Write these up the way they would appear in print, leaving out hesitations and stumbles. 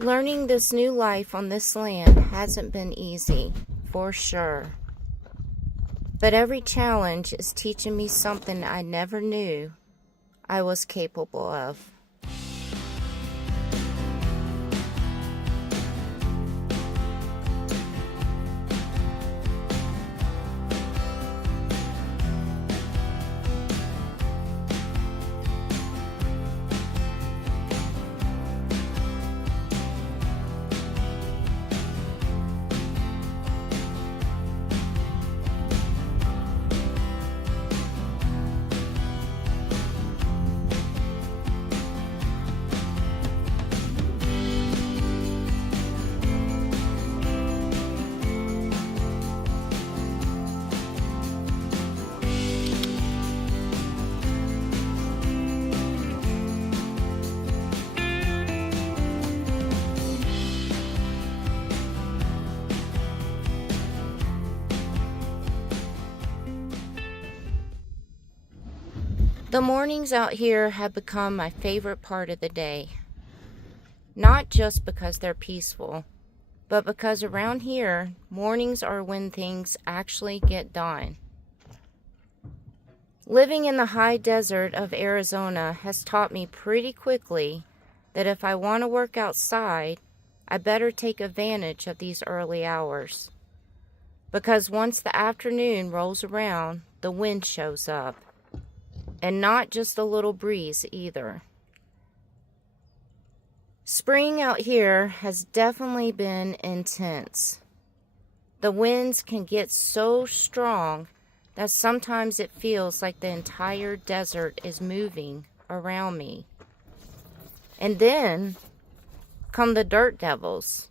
Learning this new life on this land hasn't been easy, for sure. But every challenge is teaching me something I never knew I was capable of. The mornings out here have become my favorite part of the day. Not just because they're peaceful, but because around here, mornings are when things actually get done. Living in the high desert of Arizona has taught me pretty quickly that if I want to work outside, I better take advantage of these early hours. Because once the afternoon rolls around, the wind shows up. And not just a little breeze either. Spring out here has definitely been intense. The winds can get so strong that sometimes it feels like the entire desert is moving around me. And then come the dirt devils.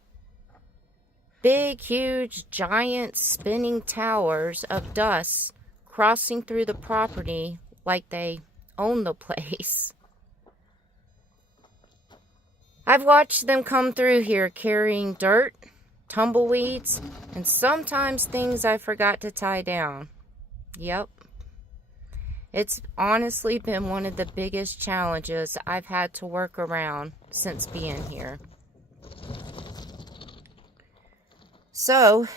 Big, huge, giant spinning towers of dust crossing through the property like they own the place. I've watched them come through here carrying dirt, tumbleweeds, and sometimes things I forgot to tie down. Yep. It's honestly been one of the biggest challenges I've had to work around since being here. So,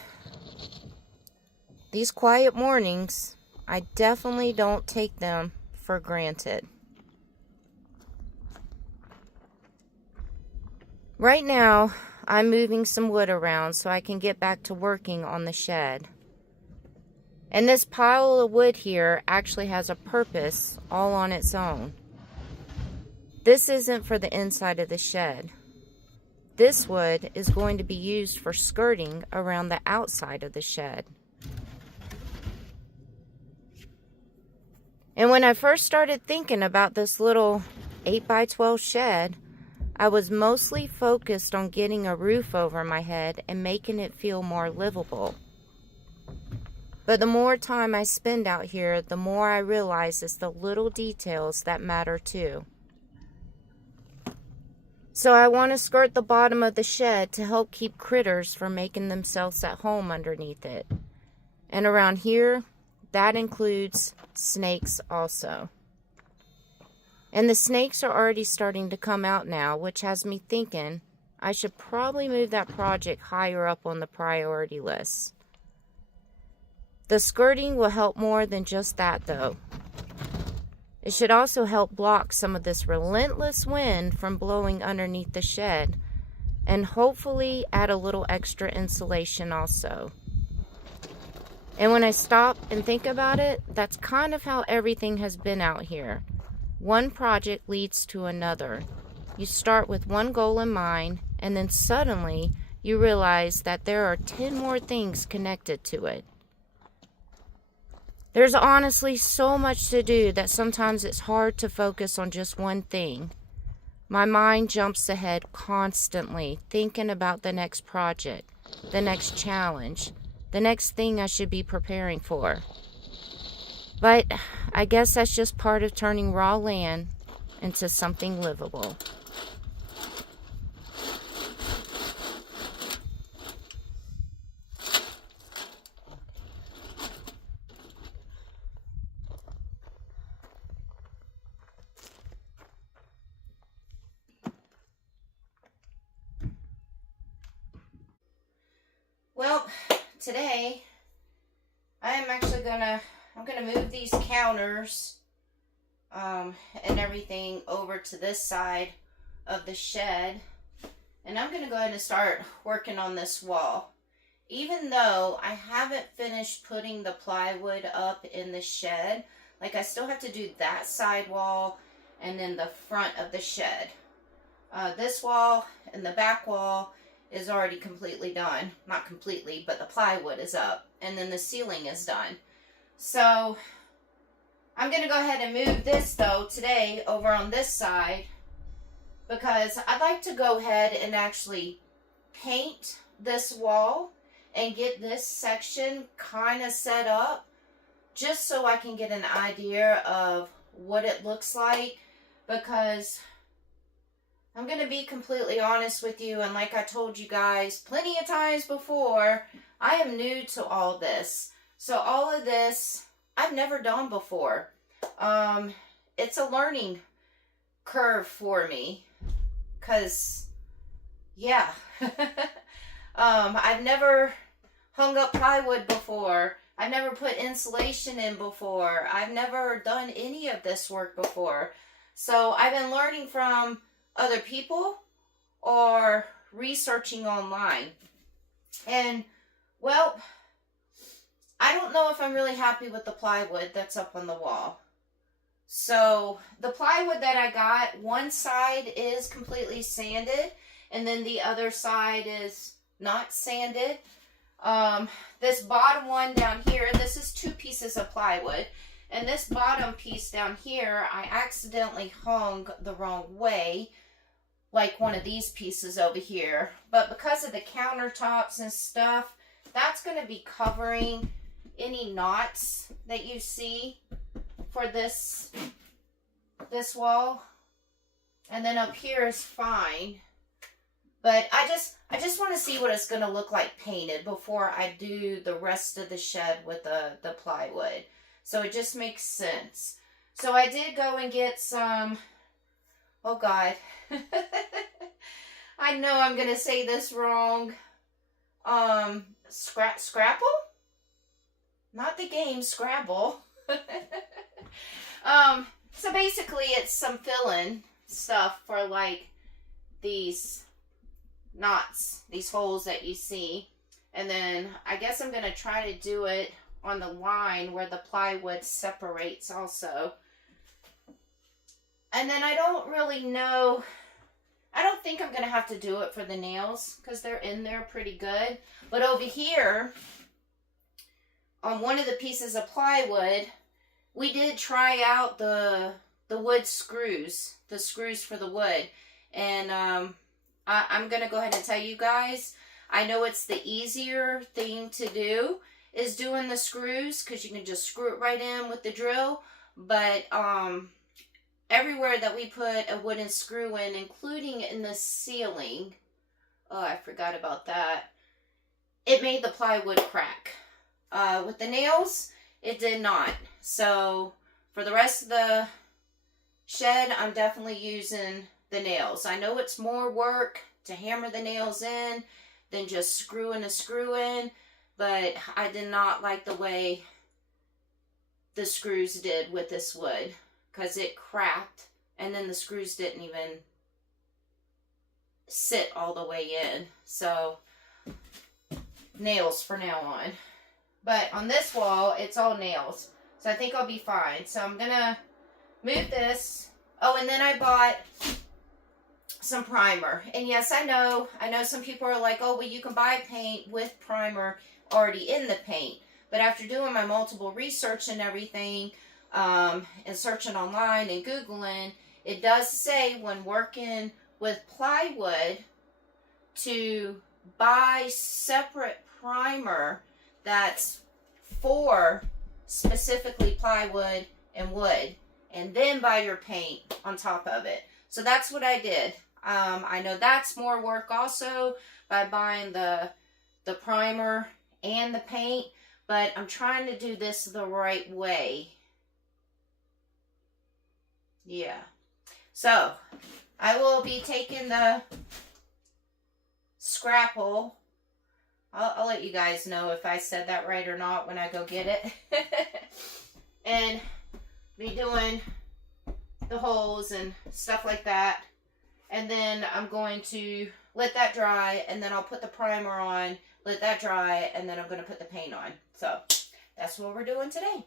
these quiet mornings, I definitely don't take them for granted. Right now, I'm moving some wood around so I can get back to working on the shed. And this pile of wood here actually has a purpose all on its own. This isn't for the inside of the shed. This wood is going to be used for skirting around the outside of the shed. And when I first started thinking about this little 8x12 shed, I was mostly focused on getting a roof over my head and making it feel more livable. But the more time I spend out here, the more I realize it's the little details that matter too. So I want to skirt the bottom of the shed to help keep critters from making themselves at home underneath it. And around here, that includes snakes also. And the snakes are already starting to come out now, which has me thinking I should probably move that project higher up on the priority list. The skirting will help more than just that though. It should also help block some of this relentless wind from blowing underneath the shed, and hopefully add a little extra insulation also. And when I stop and think about it, that's kind of how everything has been out here. One project leads to another. You start with one goal in mind, and then suddenly you realize that there are 10 more things connected to it. There's honestly so much to do that sometimes it's hard to focus on just one thing. My mind jumps ahead constantly, thinking about the next project, the next challenge, the next thing I should be preparing for. But I guess that's just part of turning raw land into something livable. today I am actually I'm gonna move these counters and everything over to this side of the shed, and I'm gonna go ahead and start working on this wall. Even though I haven't finished putting the plywood up in the shed, like I still have to do that side wall and then the front of the shed. This wall and the back wall is already completely done. Not completely, but the plywood is up, and then the ceiling is done. So I'm going to go ahead and move this though today over on this side, because I'd like to go ahead and actually paint this wall and get this section kind of set up, just so I can get an idea of what it looks like. Because I'm going to be completely honest with you, and like I told you guys plenty of times before, I am new to all this. So all of this I've never done before. It's a learning curve for me, because yeah. I've never hung up plywood before. I've never put insulation in before. I've never done any of this work before. So I've been learning from other people or researching online. And, well, I don't know if I'm really happy with the plywood that's up on the wall. So the plywood that I got, one side is completely sanded, and then the other side is not sanded. This bottom one down here, this is 2 pieces of plywood. And this bottom piece down here, I accidentally hung the wrong way, like one of these pieces over here. But because of the countertops and stuff, that's going to be covering any knots that you see for this wall. And then up here is fine. But I just want to see what it's going to look like painted before I do the rest of the shed with the plywood. So it just makes sense. So I did go and get some, oh God, I know I'm going to say this wrong, Scrapple? Not the game, Scrabble. So basically it's some fill-in stuff for like these knots, these holes that you see. And then I guess I'm going to try to do it on the line where the plywood separates also. And then I don't really know, I don't think I'm going to have to do it for the nails, because they're in there pretty good. But over here, on one of the pieces of plywood, we did try out the wood screws, the screws for the wood. And I'm going to go ahead and tell you guys, I know it's the easier thing to do, is doing the screws, because you can just screw it right in with the drill. But everywhere that we put a wooden screw in, including in the ceiling, oh, I forgot about that, it made the plywood crack. With the nails, it did not. So for the rest of the shed, I'm definitely using the nails. I know it's more work to hammer the nails in than just screwing a screw in, but I did not like the way the screws did with this wood, because it cracked, and then the screws didn't even sit all the way in. So nails for now on. But on this wall, it's all nails. So I think I'll be fine. So I'm going to move this. Oh, and then I bought some primer. And yes, I know some people are like, oh, well, you can buy paint with primer already in the paint. But after doing my multiple research and everything, and searching online and Googling, it does say when working with plywood to buy separate primer that's for specifically plywood and wood, and then buy your paint on top of it. So that's what I did. I know that's more work also by buying the primer and the paint, but I'm trying to do this the right way. Yeah. So I will be taking the Scrapple I'll let you guys know if I said that right or not when I go get it. And be doing the holes and stuff like that. And then I'm going to let that dry, and then I'll put the primer on, let that dry, and then I'm going to put the paint on. So that's what we're doing today.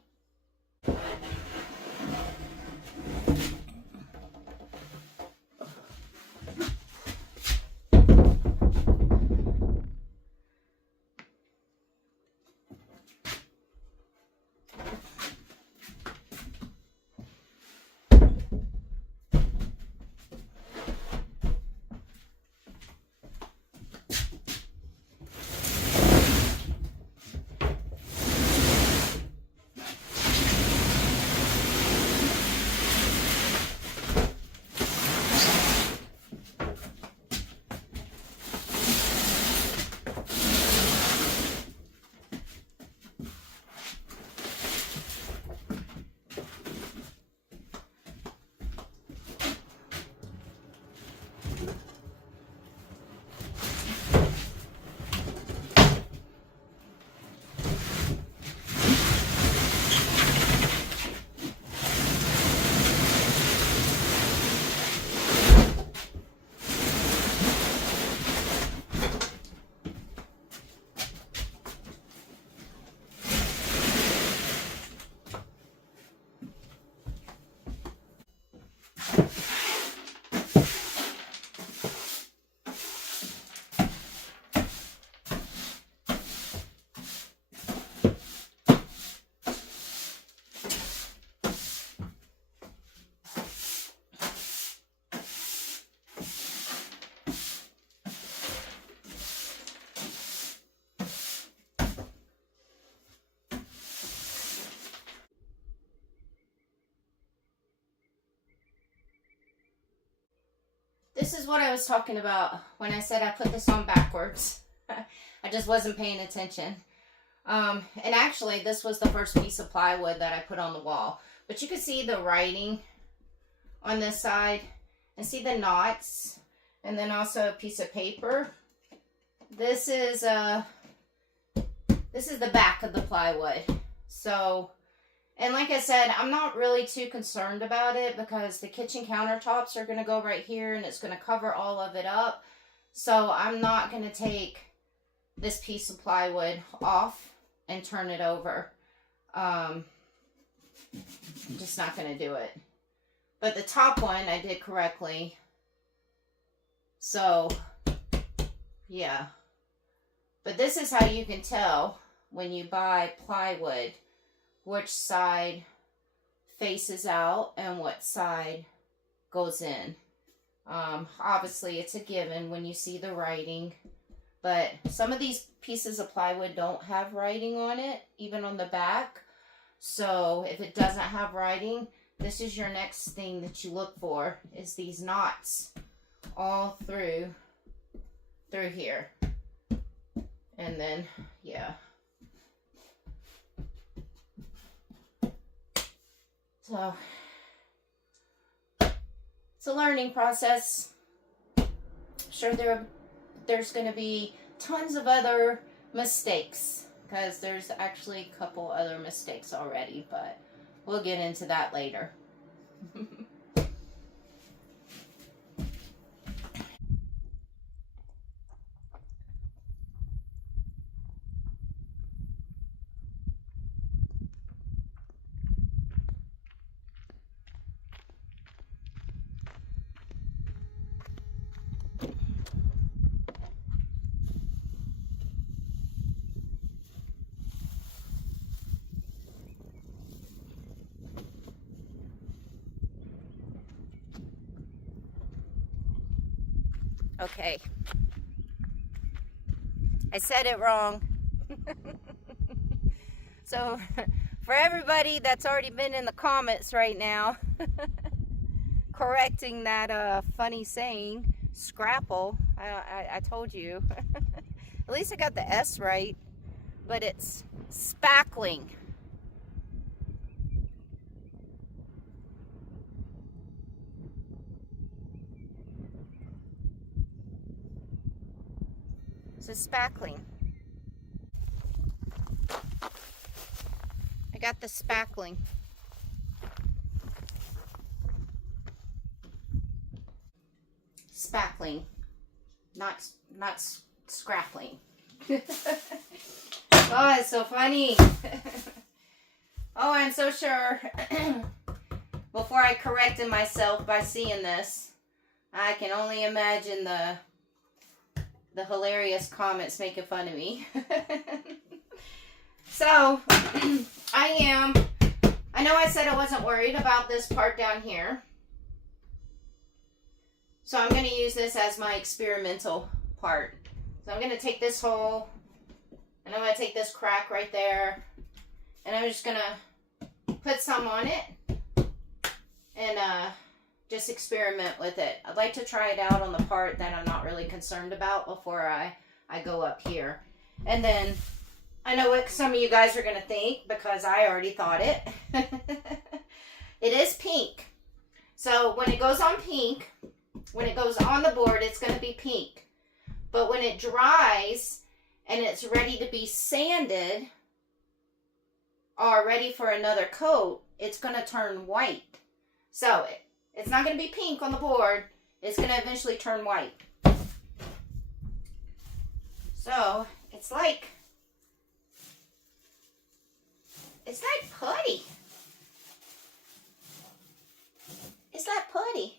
This is what I was talking about when I said I put this on backwards. I just wasn't paying attention. And actually, this was the first piece of plywood that I put on the wall. But you can see the writing on this side and see the knots. And then also a piece of paper. This is the back of the plywood. So, and like I said, I'm not really too concerned about it because the kitchen countertops are going to go right here and it's going to cover all of it up. So I'm not going to take this piece of plywood off and turn it over. I'm just not going to do it. But the top one I did correctly. So, yeah. But this is how you can tell when you buy plywood which side faces out and what side goes in. Obviously, it's a given when you see the writing. But some of these pieces of plywood don't have writing on it, even on the back. So if it doesn't have writing, this is your next thing that you look for, is these knots all through here. And then, yeah. So, it's a learning process. I'm sure there's going to be tons of other mistakes, because there's actually a couple other mistakes already, but we'll get into that later. Okay. I said it wrong. So, for everybody that's already been in the comments right now, correcting that funny saying, scrapple, I told you. At least I got the S right, but it's spackling. So spackling. I got the spackling. Spackling, not scrappling. Oh, it's so funny. Oh, I'm so sure. Before I corrected myself by seeing this, I can only imagine the hilarious comments making fun of me. So, I know I said I wasn't worried about this part down here. So I'm going to use this as my experimental part. So I'm going to take this hole, and I'm going to take this crack right there, and I'm just going to put some on it, and just experiment with it. I'd like to try it out on the part that I'm not really concerned about before I go up here. And then, I know what some of you guys are going to think, because I already thought it. It is pink. So when it goes on pink, when it goes on the board, it's going to be pink. But when it dries and it's ready to be sanded or ready for another coat, it's going to turn white. So it's not going to be pink on the board. It's going to eventually turn white. So it's like putty. It's like putty.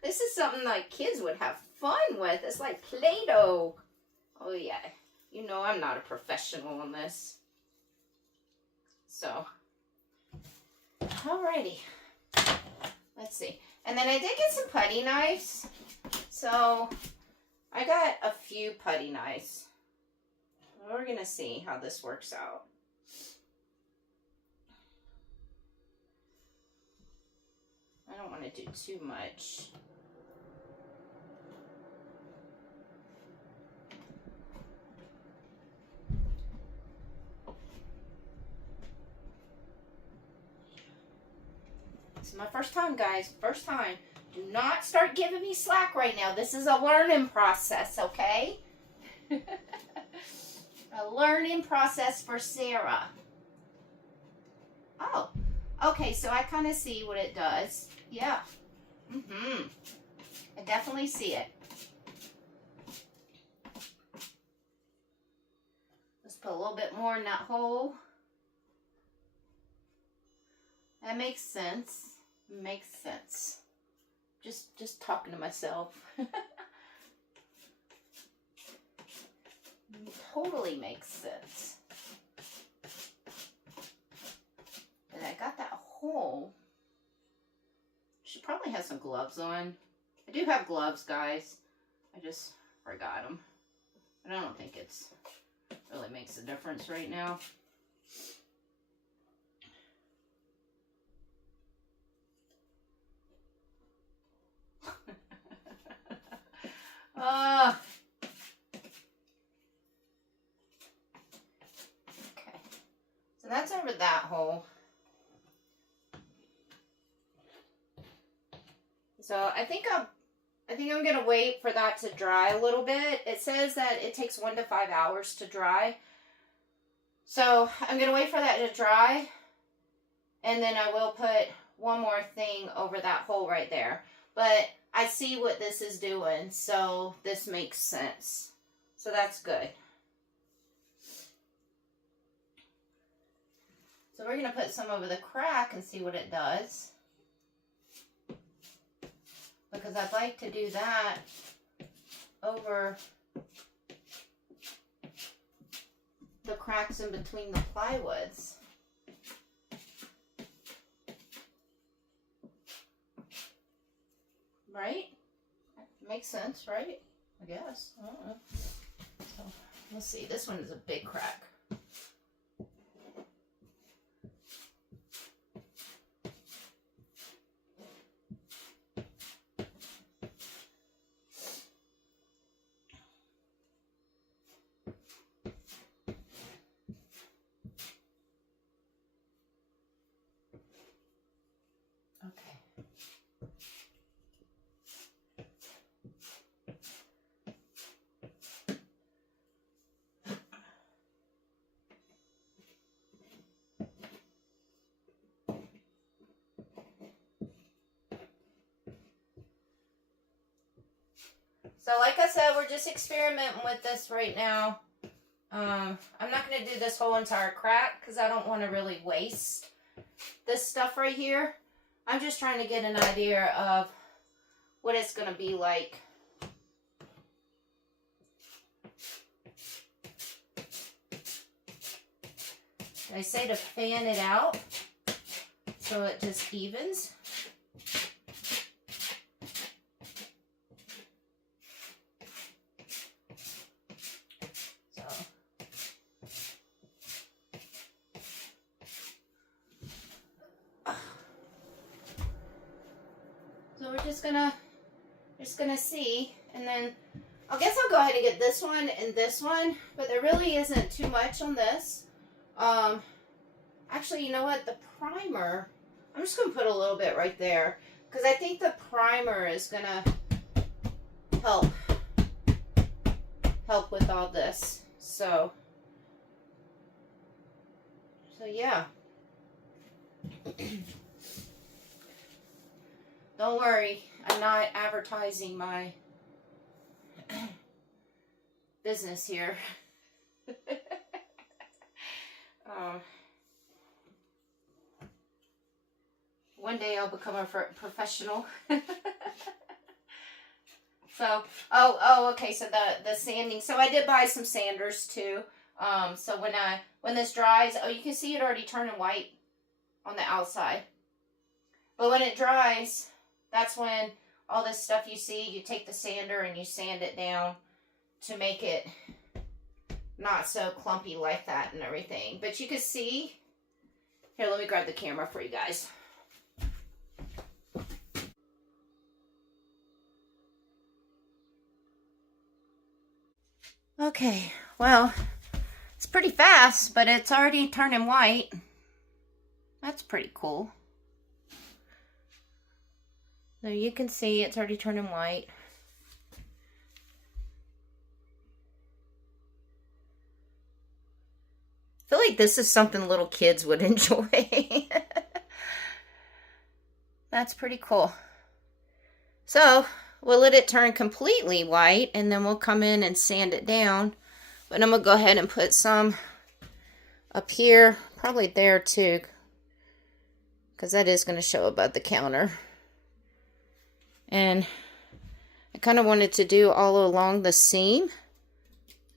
This is something like kids would have fun with. It's like Play-Doh. Oh yeah, you know I'm not a professional on this. So, alrighty. Let's see. And then I did get some putty knives. So, I got a few putty knives. We're going to see how this works out. I don't want to do too much. This is my first time, guys. First time. Do not start giving me slack right now. This is a learning process, okay? A learning process for Sarah. Oh, okay. So I kind of see what it does. Yeah. I definitely see it. Let's put a little bit more in that hole. That makes sense. Makes sense. Just talking to myself. Totally makes sense. And I got that hole. She probably has some gloves on. I do have gloves, guys. I just forgot them. But I don't think it's really makes a difference right now. Okay. So that's over that hole. So I think I'm gonna wait for that to dry a little bit. It says that it takes 1 to 5 hours to dry. So I'm gonna wait for that to dry, and then I will put one more thing over that hole right there. But I see what this is doing, so this makes sense. So that's good. So we're gonna put some over the crack and see what it does. Because I'd like to do that over the cracks in between the plywoods. Right? Makes sense, right? I guess. I don't know. So, let's see. This one is a big crack. So like I said, we're just experimenting with this right now. I'm not going to do this whole entire crack because I don't want to really waste this stuff right here. I'm just trying to get an idea of what it's going to be like. I say to fan it out so it just evens. So we're just gonna see, and then I guess I'll go ahead and get this one and this one, but there really isn't too much on this. Actually, you know what? The primer, I'm just gonna put a little bit right there because I think the primer is gonna help with all this. So yeah. Don't worry, I'm not advertising my business here. One day I'll become a professional. So, okay. So the sanding. So I did buy some sanders too. So when this dries, you can see it already turning white on the outside. But when it dries, that's when all this stuff you see, you take the sander and you sand it down to make it not so clumpy like that and everything. But you can see, here, let me grab the camera for you guys. Okay, well, it's pretty fast, but it's already turning white. That's pretty cool. So you can see it's already turning white. I feel like this is something little kids would enjoy. That's pretty cool. So we'll let it turn completely white and then we'll come in and sand it down. But I'm going to go ahead and put some up here, probably there too, because that is going to show above the counter. And I kind of wanted to do all along the seam.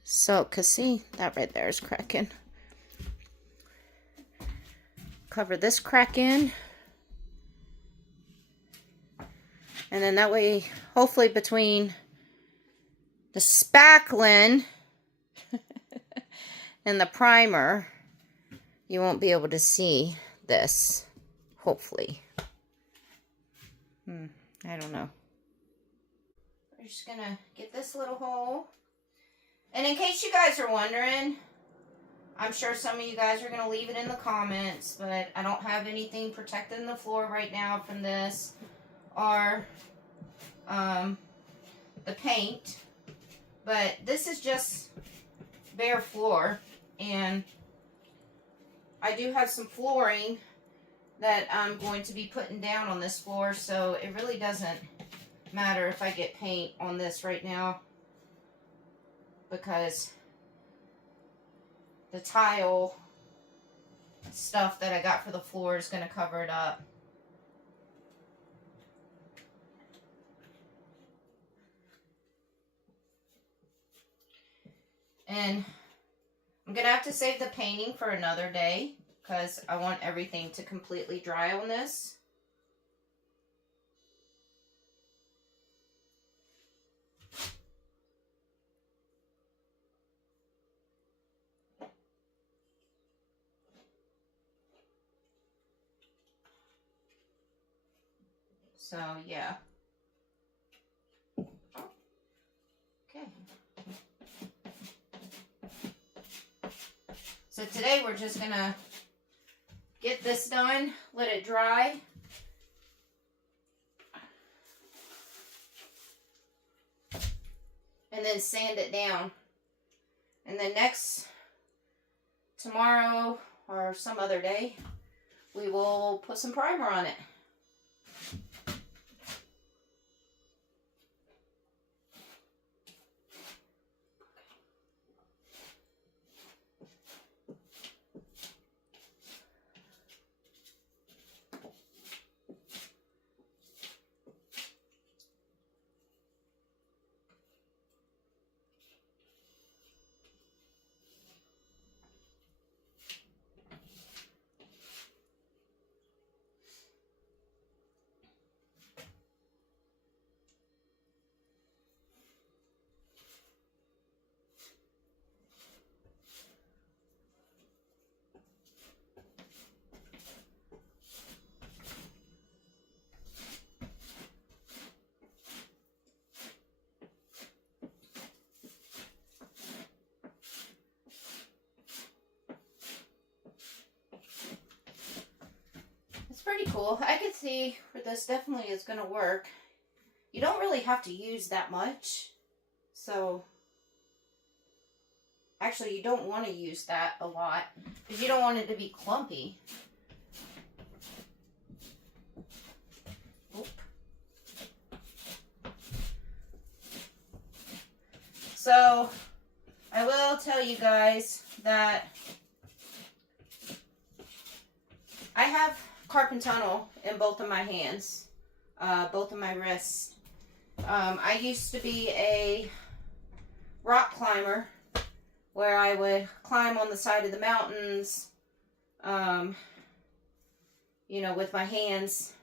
So, because see, that right there is cracking. Cover this crack in. And then that way, hopefully between the spackling and the primer, you won't be able to see this, hopefully. I don't know. We're just gonna get this little hole. And in case you guys are wondering, I'm sure some of you guys are gonna leave it in the comments, but I don't have anything protecting the floor right now from this, or the paint. But this is just bare floor, and I do have some flooring that I'm going to be putting down on this floor, so it really doesn't matter if I get paint on this right now, because the tile stuff that I got for the floor is going to cover it up. And I'm going to have to save the painting for another day, because I want everything to completely dry on this. So, yeah. Okay. So today we're just going to get this done, let it dry. And then sand it down. And then tomorrow or some other day, we will put some primer on it. cool. I can see where this definitely is going to work. You don't really have to use that much. So, actually, you don't want to use that a lot because you don't want it to be clumpy. Oop. So, I will tell you guys that I have carpal tunnel in both of my hands, both of my wrists. I used to be a rock climber where I would climb on the side of the mountains, you know, with my hands.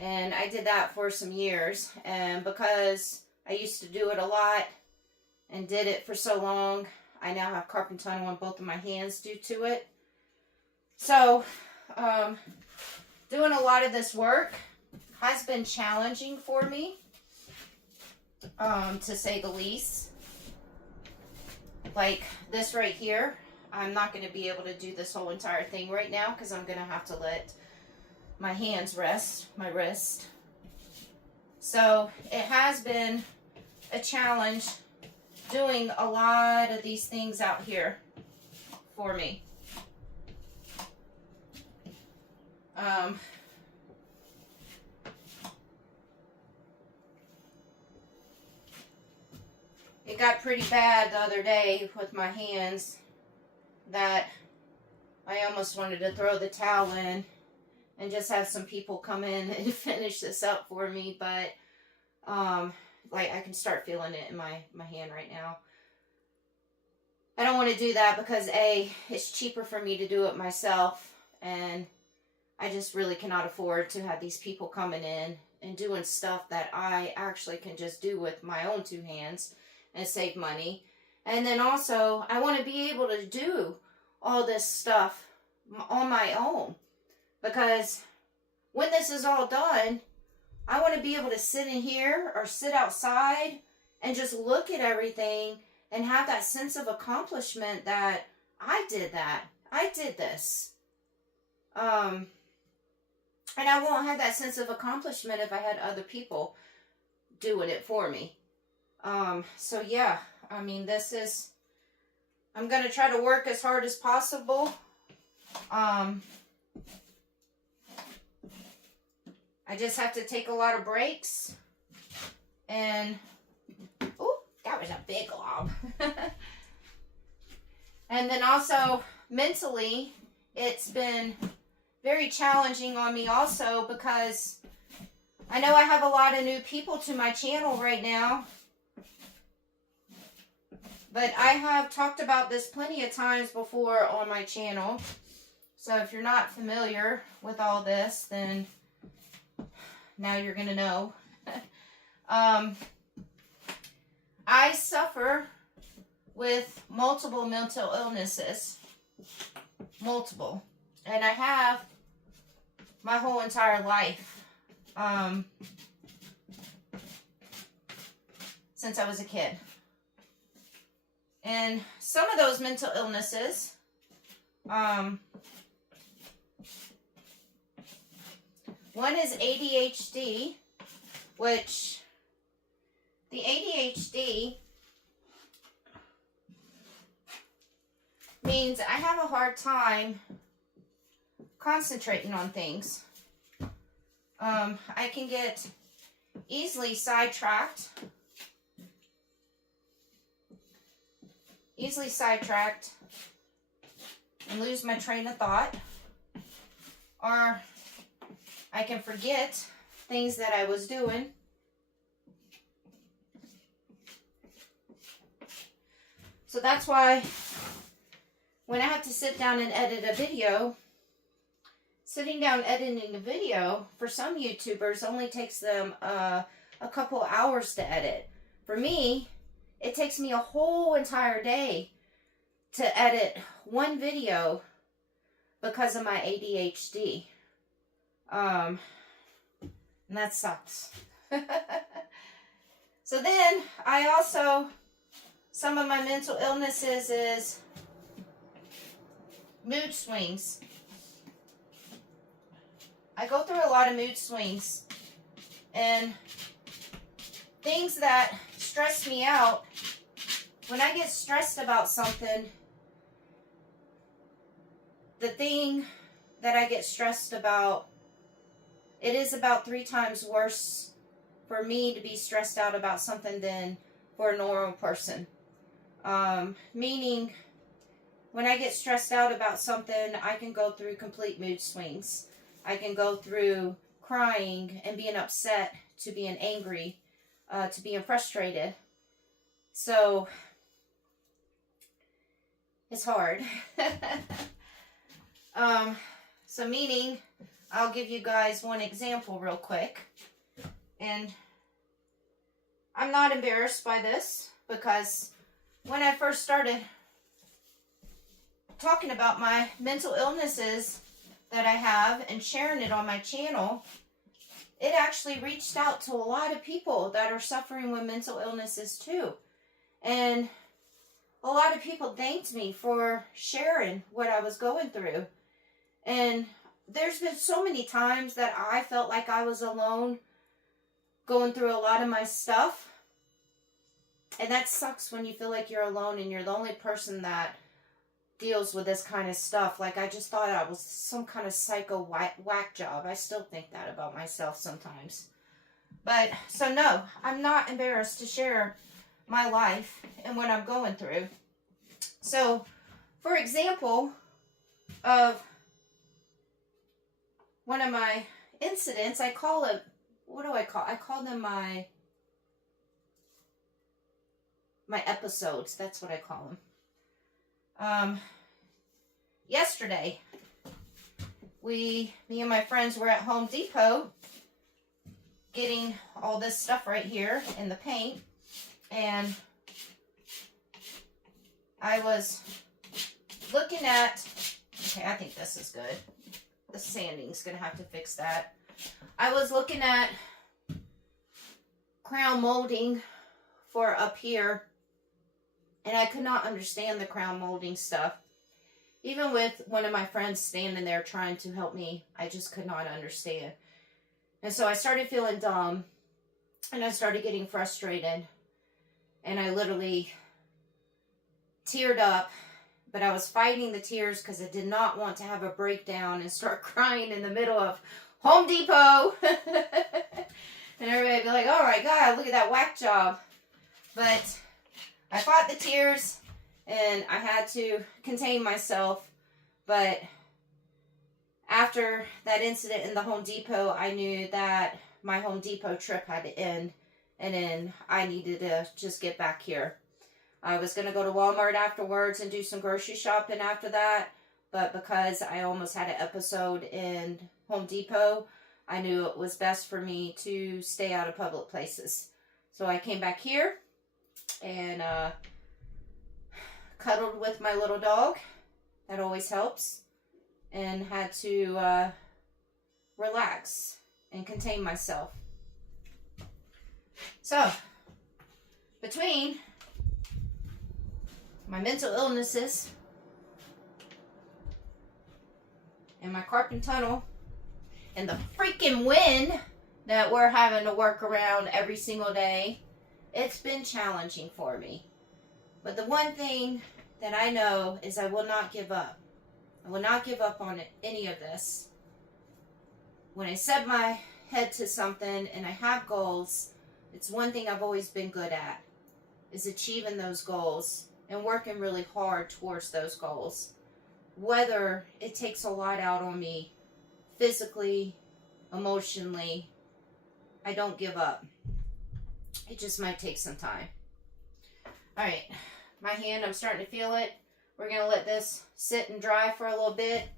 And I did that for some years. And because I used to do it a lot and did it for so long, I now have carpal tunnel on both of my hands due to it. So, doing a lot of this work has been challenging for me, to say the least. Like this right here, I'm not going to be able to do this whole entire thing right now because I'm going to have to let my hands rest, my wrist. So it has been a challenge doing a lot of these things out here for me. It got pretty bad the other day with my hands that I almost wanted to throw the towel in and just have some people come in and finish this up for me, but like I can start feeling it in my hand right now. I don't want to do that because A, it's cheaper for me to do it myself, and I just really cannot afford to have these people coming in and doing stuff that I actually can just do with my own two hands and save money. And then also, I want to be able to do all this stuff on my own. Because when this is all done, I want to be able to sit in here or sit outside and just look at everything and have that sense of accomplishment that I did that. I did this. And I won't have that sense of accomplishment if I had other people doing it for me. So yeah, I mean, I'm going to try to work as hard as possible. I just have to take a lot of breaks. And, oh, that was a big glob. And then also, mentally, it's been very challenging on me also because I know I have a lot of new people to my channel right now. But I have talked about this plenty of times before on my channel. So if you're not familiar with all this, then now you're going to know. I suffer with multiple mental illnesses. Multiple. And I have my whole entire life. Since I was a kid. And some of those mental illnesses, one is ADHD, which the ADHD means I have a hard time concentrating on things. I can get easily sidetracked. And lose my train of thought, or I can forget things that I was doing. So that's why when I have to sit down and edit a video, sitting down editing a video for some YouTubers only takes them a couple hours to edit. For me, it takes me a whole entire day to edit one video because of my ADHD. And that sucks. So then, I also, some of my mental illnesses is mood swings. I go through a lot of mood swings, and things that stress me out, when I get stressed about something, the thing that I get stressed about, it is about 3 times worse for me to be stressed out about something than for a normal person. Meaning, when I get stressed out about something, I can go through complete mood swings. I can go through crying and being upset to being angry, to being frustrated. So, it's hard. So meaning, I'll give you guys one example real quick. And I'm not embarrassed by this, because when I first started talking about my mental illnesses that I have and sharing it on my channel, it actually reached out to a lot of people that are suffering with mental illnesses too. And a lot of people thanked me for sharing what I was going through. And there's been so many times that I felt like I was alone going through a lot of my stuff. And that sucks when you feel like you're alone and you're the only person that deals with this kind of stuff. Like, I just thought I was some kind of psycho whack job. I still think that about myself sometimes. But, so no, I'm not embarrassed to share my life and what I'm going through. So, for example, of one of my incidents, I call it, what do I call? I call them my episodes. That's what I call them. Yesterday, me and my friends were at Home Depot getting all this stuff right here in the paint, and I was looking at, okay, I think this is good. The sanding's gonna have to fix that. I was looking at crown molding for up here, and I could not understand the crown molding stuff. Even with one of my friends standing there trying to help me, I just could not understand. And so I started feeling dumb, and I started getting frustrated, and I literally teared up, but I was fighting the tears because I did not want to have a breakdown and start crying in the middle of Home Depot. And everybody would be like, oh my God, look at that whack job. But I fought the tears, and I had to contain myself. But after that incident in the Home Depot, I knew that my Home Depot trip had to end, and then I needed to just get back here. I was going to go to Walmart afterwards and do some grocery shopping after that, but because I almost had an episode in Home Depot, I knew it was best for me to stay out of public places. So I came back here and cuddled with my little dog. That always helps. And had to relax and contain myself. So, between my mental illnesses and my carpal tunnel and the freaking wind that we're having to work around every single day, it's been challenging for me. But the one thing that I know is I will not give up. I will not give up on any of this. When I set my head to something and I have goals, it's one thing I've always been good at, is achieving those goals and working really hard towards those goals. Whether it takes a lot out on me physically, emotionally, I don't give up. It just might take some time. Alright, my hand, I'm starting to feel it. We're going to let this sit and dry for a little bit.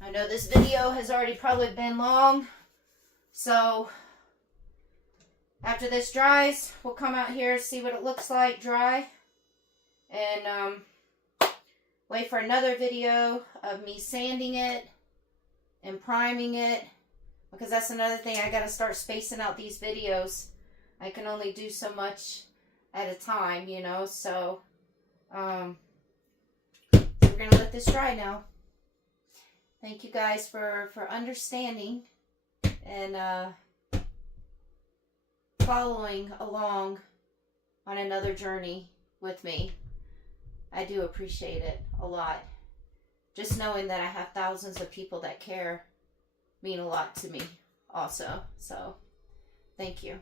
I know this video has already probably been long, so after this dries, we'll come out here, see what it looks like dry, and wait for another video of me sanding it and priming it, because that's another thing. I got to start spacing out these videos. I can only do so much at a time, you know, so we're going to let this dry now. Thank you guys for understanding and following along on another journey with me. I do appreciate it a lot. Just knowing that I have thousands of people that care mean a lot to me also. So, thank you.